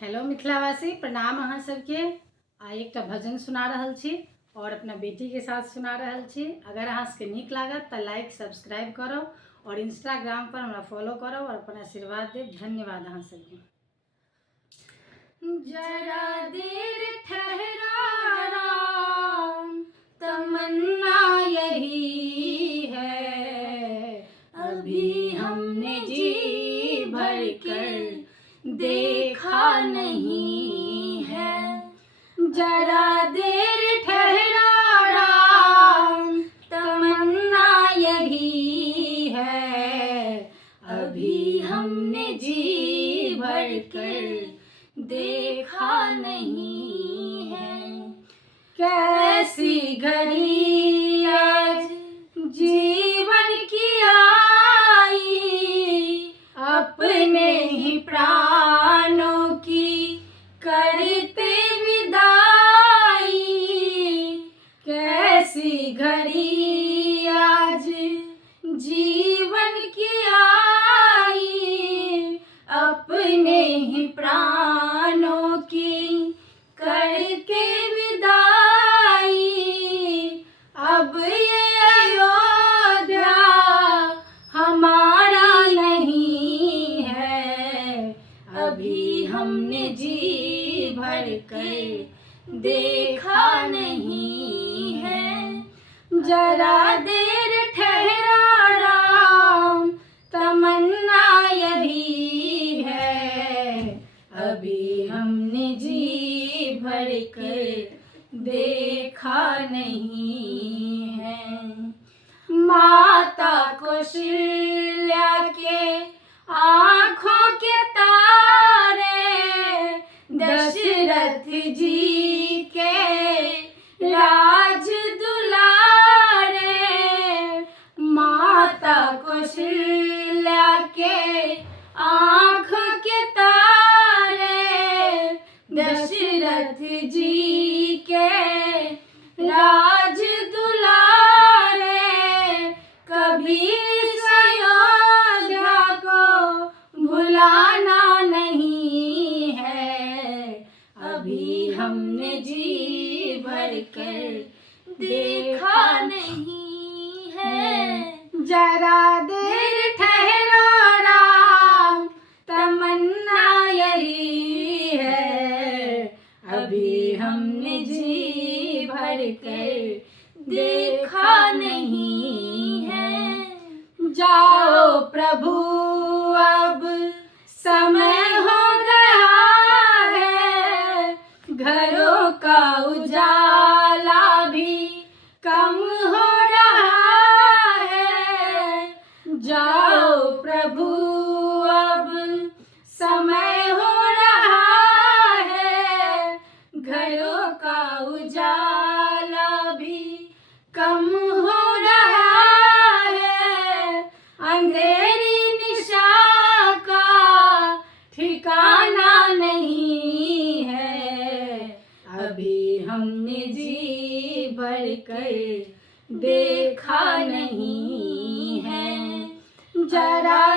Hello मिथिलावासी, प्रणाम अहाँ सबके। आइ एकटा भजन सुना रहल छी और अपना बेटी के साथ सुना रहल छी। अगर अहाँ सबके नीक लागत तो लाइक सब्सक्राइब करो और इंस्टाग्राम पर हमरा फॉलो करो और अपन आशीर्वाद देव। धन्यवाद अहाँ सबके। जरा देर ठहरा राम, तमन्ना यही है, अभी हमने जी भर कर देखा नहीं है। जरा देर ठहरा राम, तमन्ना यही है, अभी हमने जी भर कर देखा नहीं है। कैसी घड़ी आज जीवन की आई, अपने ही प्राणों की करते विदाई। कैसी घड़ी आज जीवन की आई, अपने ही प्राणों की करके विदाई। अब ये अयोध्या हमारा नहीं है, अभी हमने जी भर कर देखा नहीं है। जरा देर ठहरा राम, तमन्ना यही है, अभी हमने जी भर कर देखा नहीं है। माता कौशल्या के आँखों के तारे, दशरथ जी के राज दुलारे। माता कौशल्या के आँख के तारे, दशरथ जी के राज दुलारे। कभी इस अयोध्या को भुलाना नहीं है, अभी हमने जी भर कर देखा नहीं है। जरा देर ठहरो राम, तमन्ना यही है, अभी हमने जी भर कर देखा नहीं है। जाओ प्रभु अब समय हो गया है, घरों का उजाला भी कम हो रहा है। जाओ प्रभु अब समय हो रहा है, घरों का उजाला भी कम हो रहा है। अंधेरी निशा का ठिकाना नहीं है, अभी हमने जी भर कर देखा नहीं है। जरा